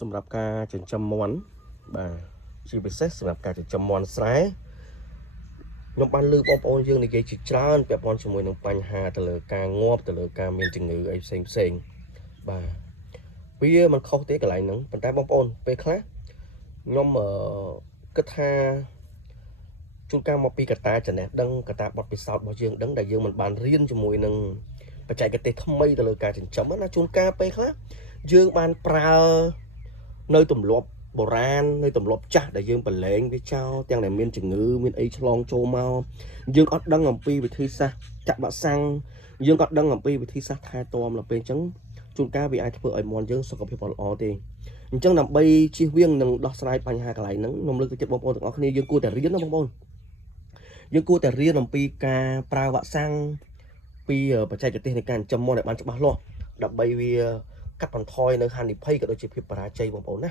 សម្រាប់ការចិញ្ចឹមមាន់បាទជាពិសេសសម្រាប់ការចិញ្ចឹមមាន់ស្រែខ្ញុំបានលើកបងប្អូនយើងនិយាយជាច្រើនពាក់ព័ន្ធជាមួយនឹងបញ្ហាទៅលើការងាប់ទៅលើការមានជំងឺអីផ្សេងបាទវាមិនខុសទេកន្លែងហ្នឹងប៉ុន្តែបងប្អូនពេលខ្លះខ្ញុំគិតថាជួនកាលមកពីកត្តាចំណេះដឹងកត្តាបទពិសោធន៍របស់យើងដឹងដែលយើងមិនបានរៀនជាមួយនឹងបច្ចេកទេសថ្មីទៅលើការចិញ្ចឹមណាជួនកាលពេលខ្លះយើងបានប្រើនៅទម្លាប់បុរាណនៅទម្លាប់ចាស់ដែលយើងប្រឡែងវាចោលទាំងដែលមានជំងឺមានអីឆ្លងចូលមកយើងអត់ដឹងអំពីវិធីសាស្ត្រចាក់វ៉ាក់សាំងយើងអត់ដឹងអំពីវិធីសាស្ត្រថែទាំដល់ពេលអញ្ចឹងជួនកាលវាអាចធ្វើឲ្យមាន់យើងសុខភាពអត់ល្អទេអញ្ចឹងដើម្បីជៀសវាងនិងដោះស្រាយបញ្ហាកន្លែងហ្នឹងខ្ញុំលើកទឹកចិត្តបងប្អូនទាំងអស់គ្នាយើងគួរតែរៀនណាបងប្អូនយើងគួរតែរៀនអំពីការប្រើវ៉ាក់សាំងពីបច្ចេកទេសនៃការចិញ្ចឹមមាន់ឲ្យបានច្បាស់លាស់ដើម្បីវាកាត់បន្ថយនៅហានិភ័យក៏ដូចជាភាពបរាជ័យបងប្អូនណា